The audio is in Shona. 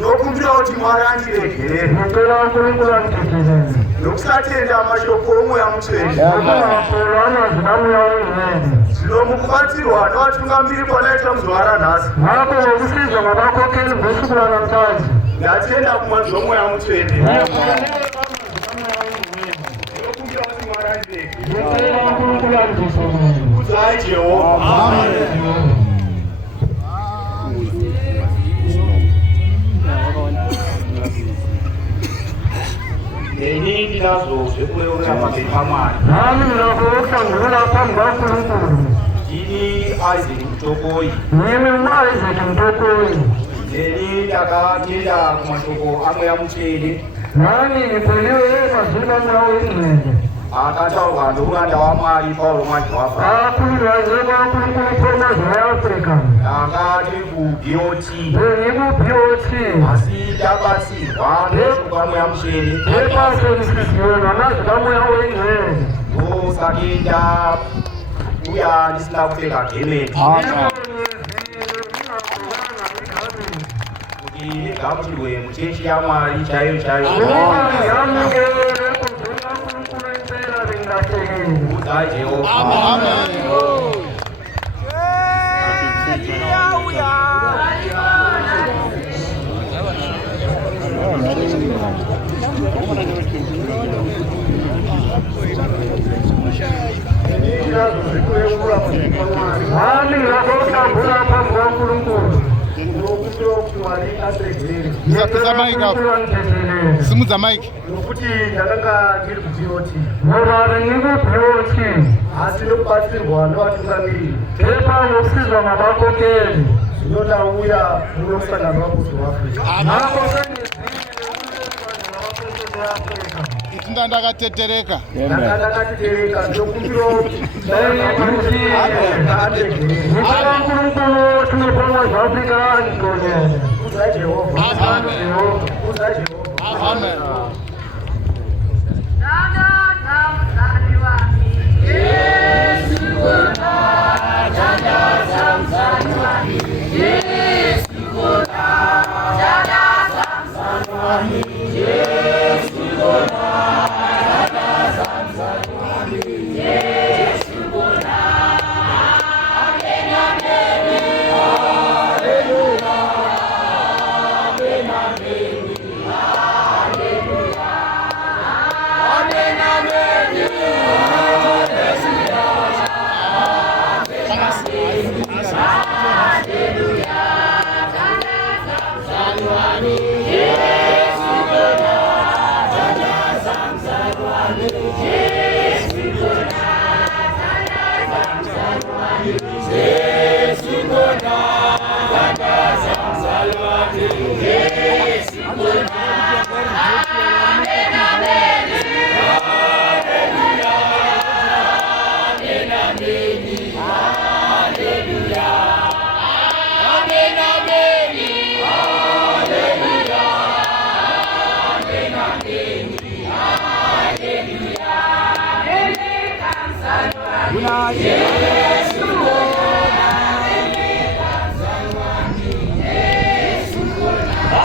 nokumbira kuti mwarandiregere nokusatenda mashoko omweya mutsvene zvino mukubatsirwa nevatungamiri kwanaita muzvara nhasi ndatenda kumanzwa omweya mutsvene nokumbira kuti mwarandiregere kudzai Jehovha. Ini nazo zekureurira pamberi paMwari. Ini Isaac Mutokoi. Ini ndakatenda kumashoko amweya mutsvene akataurwa ndouranda waMwari Paulo Mwadhwapa akati kuBOT asi ndabatsirwa neshoko amweya mutsvene ndosake ndauya ndisina kupfeka gemeti kuti ndigamuchirwe muchechi yaMwari chaiyo chaiyo. Kudzai Jehovha. Simudza Mike. Nokuti ndakanga ndiri kuBOT. Asi nokubatsirwa nevatungamiri. Zvino ndauya munosangana vakudzo vaAfrica. Ndakatetereka. Ndakatetereka ndokumbira Amen.